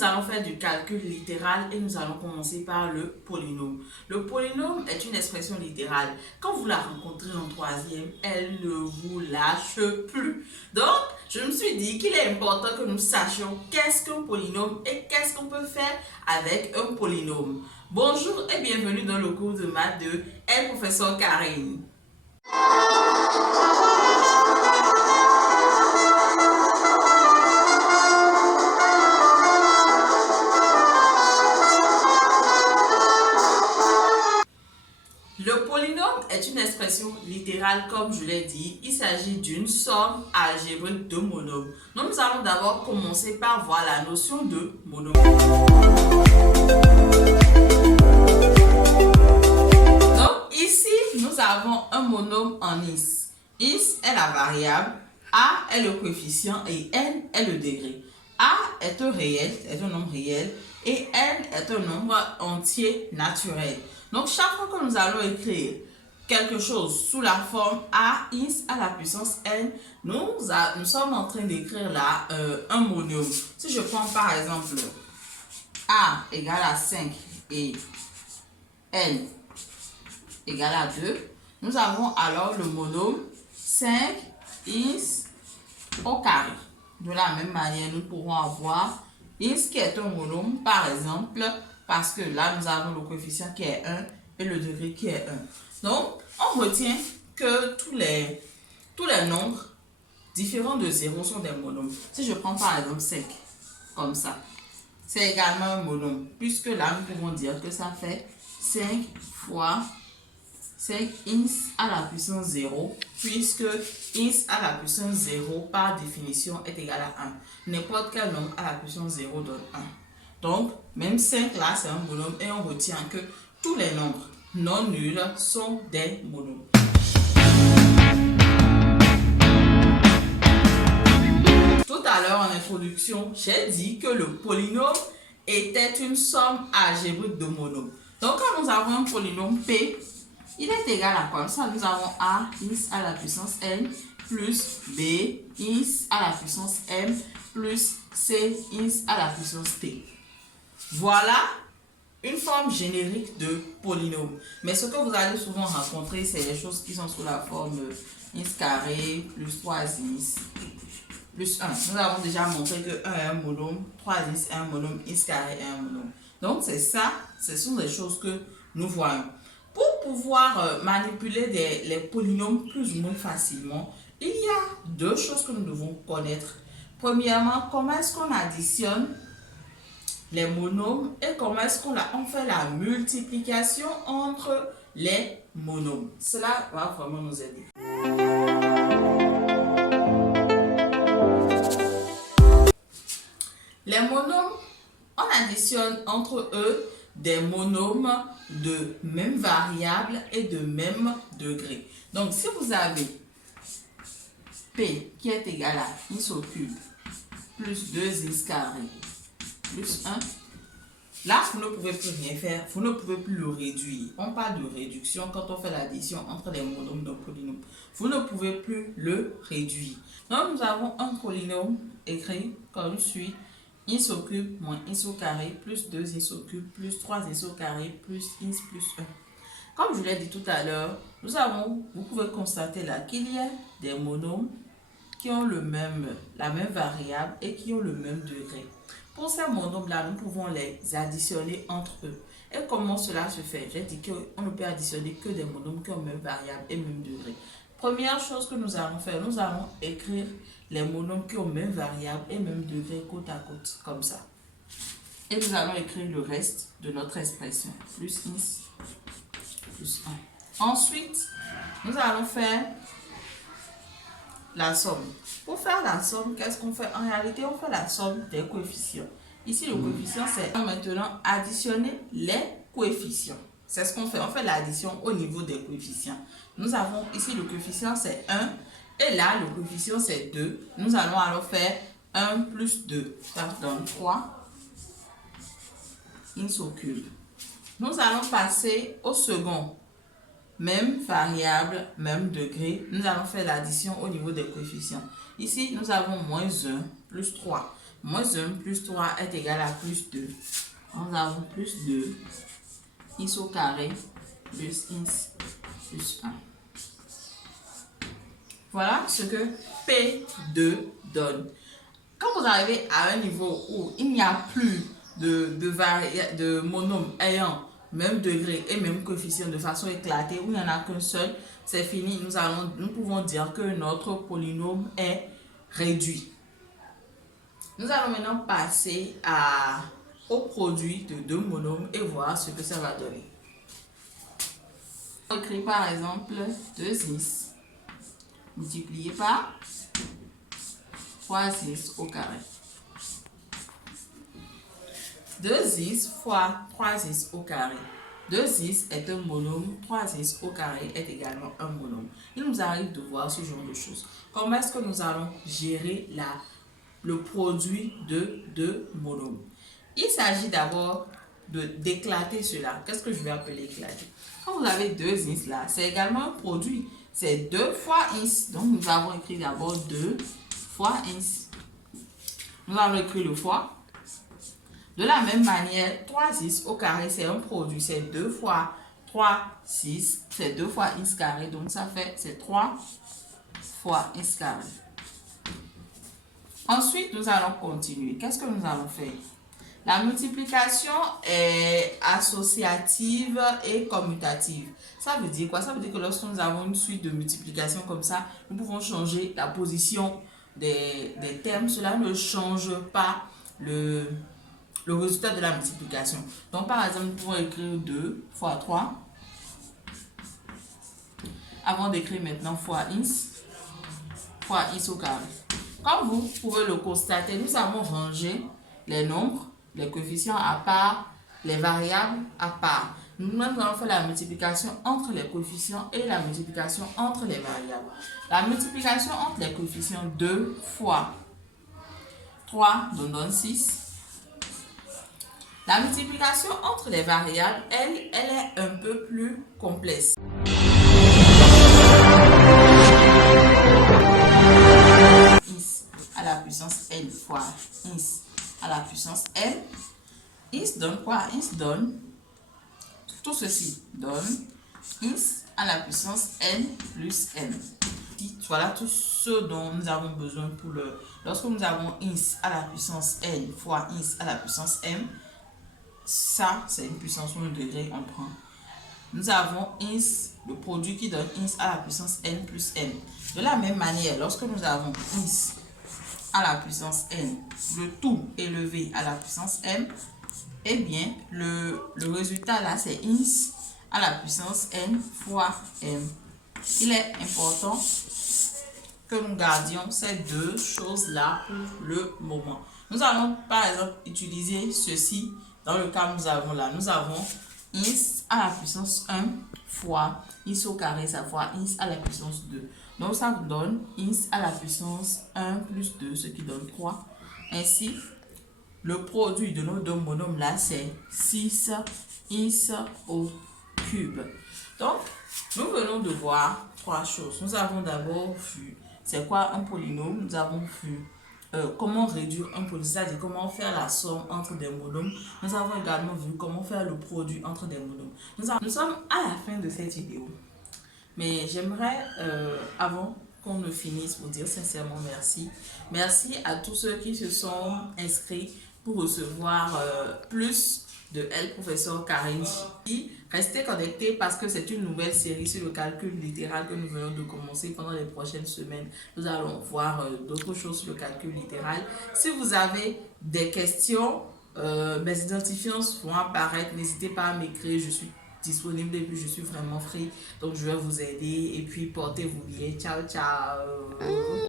nous allons faire du calcul littéral et nous allons commencer par le polynôme. Le polynôme est une expression littérale. Quand vous la rencontrez en troisième, elle ne vous lâche plus. Donc, je me suis dit qu'il est important que nous sachions qu'est-ce qu'un polynôme et qu'est-ce qu'on peut faire avec un polynôme. Bonjour et bienvenue dans le cours de maths de El Professeur Karine. Le polynôme est une expression littérale, comme je l'ai dit. Il s'agit d'une somme algébrique de monômes. Donc, nous allons d'abord commencer par voir la notion de monôme. Donc, ici, nous avons un monôme en is. Is est la variable, A est le coefficient et N est le degré. A est un réel, est un nombre réel, et N est un nombre entier naturel. Donc, chaque fois que nous allons écrire quelque chose sous la forme A is à la puissance N, nous sommes en train d'écrire là un monôme. Si je prends par exemple A égale à 5 et N égale à 2, nous avons alors le monôme 5 is au carré. De la même manière, nous pourrons avoir is qui est un monôme, par exemple, parce que là, nous avons le coefficient qui est 1 et le degré qui est 1. Donc, on retient que tous les nombres différents de 0 sont des monômes. Si je prends par exemple 5, comme ça, c'est également un monôme, puisque là, nous pouvons dire que ça fait 5 fois 5 is à la puissance 0, puisque is à la puissance 0, par définition, est égal à 1. N'importe quel nombre à la puissance 0 donne 1. Donc, même 5 là, c'est un monôme et on retient que tous les nombres non nuls sont des monômes. Tout à l'heure, en introduction, j'ai dit que le polynôme était une somme algébrique de monômes. Donc, quand nous avons un polynôme P, il est égal à quoi? Ça, nous avons A is à la puissance N plus B is à la puissance M plus C is à la puissance T. Voilà une forme générique de polynôme. Mais ce que vous allez souvent rencontrer, c'est les choses qui sont sous la forme is carré plus 3is plus 1. Nous avons déjà montré que 1 est un monôme, 3is est un monôme, is carré est un monôme. Donc c'est ça, ce sont des choses que nous voyons. Pour pouvoir manipuler les polynômes plus ou moins facilement, il y a deux choses que nous devons connaître. Premièrement, comment est-ce qu'on additionne les monômes et comment est-ce qu'on fait la multiplication entre les monômes. Cela va vraiment nous aider. Les monômes, on additionne entre eux des monômes de même variable et de même degré. Donc, si vous avez P qui est égal à is au cube plus 2is carré plus 1, là, vous ne pouvez plus rien faire, vous ne pouvez plus le réduire. On parle de réduction quand on fait l'addition entre les monômes d'un polynôme. Vous ne pouvez plus le réduire. Donc, nous avons un polynôme écrit comme suit. Is au cube moins is au carré plus 2is au cube plus 3is au carré plus is plus 1. Comme je l'ai dit tout à l'heure, vous pouvez constater là qu'il y a des monômes qui ont la même variable et qui ont le même degré. Pour ces monômes-là, nous pouvons les additionner entre eux. Et comment cela se fait? J'ai dit qu'on ne peut additionner que des monômes qui ont même variable et même degré. Première chose que nous allons faire, nous allons écrire les monômes qui ont même variable et même degré côte à côte, comme ça. Et nous allons écrire le reste de notre expression. Plus is, plus 1. Ensuite, nous allons faire la somme. Pour faire la somme, qu'est-ce qu'on fait? En réalité, on fait la somme des coefficients. Ici, le coefficient, c'est maintenant additionner les coefficients. C'est ce qu'on fait. On fait l'addition au niveau des coefficients. Nous avons ici le coefficient, c'est 1. Et là, le coefficient, c'est 2. Nous allons alors faire 1 plus 2. Ça donne 3 is au cube. Nous allons passer au second. Même variable, même degré. Nous allons faire l'addition au niveau des coefficients. Ici, nous avons moins 1 plus 3. Moins 1 plus 3 est égal à plus 2. Nous avons plus 2. X au carré plus x plus 1. Voilà ce que P2 donne. Quand vous arrivez à un niveau où il n'y a plus de monômes ayant même degré et même coefficient de façon éclatée, où il n'y en a qu'un seul, c'est fini. Nous pouvons dire que notre polynôme est réduit. Nous allons maintenant passer au produit de deux monômes et voir ce que ça va donner. On écrit par exemple 2x multiplié par 3x au carré. 2x fois 3x au carré. 2x est un monôme, 3x au carré est également un monôme. Il nous arrive de voir ce genre de choses. Comment est-ce que nous allons gérer le produit de deux monômes? Il s'agit d'abord d'éclater cela. Qu'est-ce que je vais appeler éclater? Quand vous avez 2x là, c'est également un produit. C'est 2 fois x. Donc nous avons écrit d'abord 2 fois x. Nous allons écrire le fois. De la même manière, 3x au carré, c'est un produit. C'est 2 fois 3, 6. C'est 2 fois x carré. Donc ça fait, c'est 3 fois x carré. Ensuite, nous allons continuer. Qu'est-ce que nous allons faire? La multiplication est associative et commutative. Ça veut dire quoi? Ça veut dire que lorsque nous avons une suite de multiplications comme ça, nous pouvons changer la position des termes. Cela ne change pas le résultat de la multiplication. Donc, par exemple, nous pouvons écrire 2 fois 3. Avant d'écrire maintenant fois x au carré. Comme vous pouvez le constater, nous avons rangé les nombres, les coefficients à part, les variables à part. Nous allons faire la multiplication entre les coefficients et la multiplication entre les variables. La multiplication entre les coefficients, 2 fois 3 donne 6. La multiplication entre les variables, elle est un peu plus complexe. X à la puissance n fois x à la puissance n. X donne quoi? X donne, tout ceci donne x à la puissance n plus n. Voilà tout ce dont nous avons besoin pour lorsque nous avons x à la puissance n fois x à la puissance m. Ça, c'est une puissance ou un degré, on prend. Nous avons x, le produit qui donne x à la puissance n plus n. De la même manière, lorsque nous avons x à la puissance n, le tout élevé à la puissance m, eh bien, le résultat là, c'est x à la puissance n fois m. Il est important que nous gardions ces deux choses-là pour le moment. Nous allons, par exemple, utiliser ceci. Dans le cas que nous avons là, nous avons x à la puissance 1 fois x au carré, ça fois x à la puissance 2. Donc, ça vous donne x à la puissance 1 plus 2, ce qui donne 3. Ainsi, le produit de nos deux monômes là, c'est 6x au cube. Donc, nous venons de voir trois choses. Nous avons d'abord vu c'est quoi un polynôme. Nous avons vu comment réduire un polynôme, c'est-à-dire comment faire la somme entre des monômes. Nous avons également vu comment faire le produit entre des monômes. Nous sommes à la fin de cette vidéo. Mais j'aimerais, avant qu'on ne finisse, vous dire sincèrement merci. Merci à tous ceux qui se sont inscrits pour recevoir plus de Elle Professeur Karine. Restez connectés parce que c'est une nouvelle série sur le calcul littéral que nous venons de commencer pendant les prochaines semaines. Nous allons voir d'autres choses sur le calcul littéral. Si vous avez des questions, mes identifiants vont apparaître. N'hésitez pas à m'écrire. Je suis disponible et puis je suis vraiment free. Donc je vais vous aider et puis portez-vous bien. Ciao, ciao.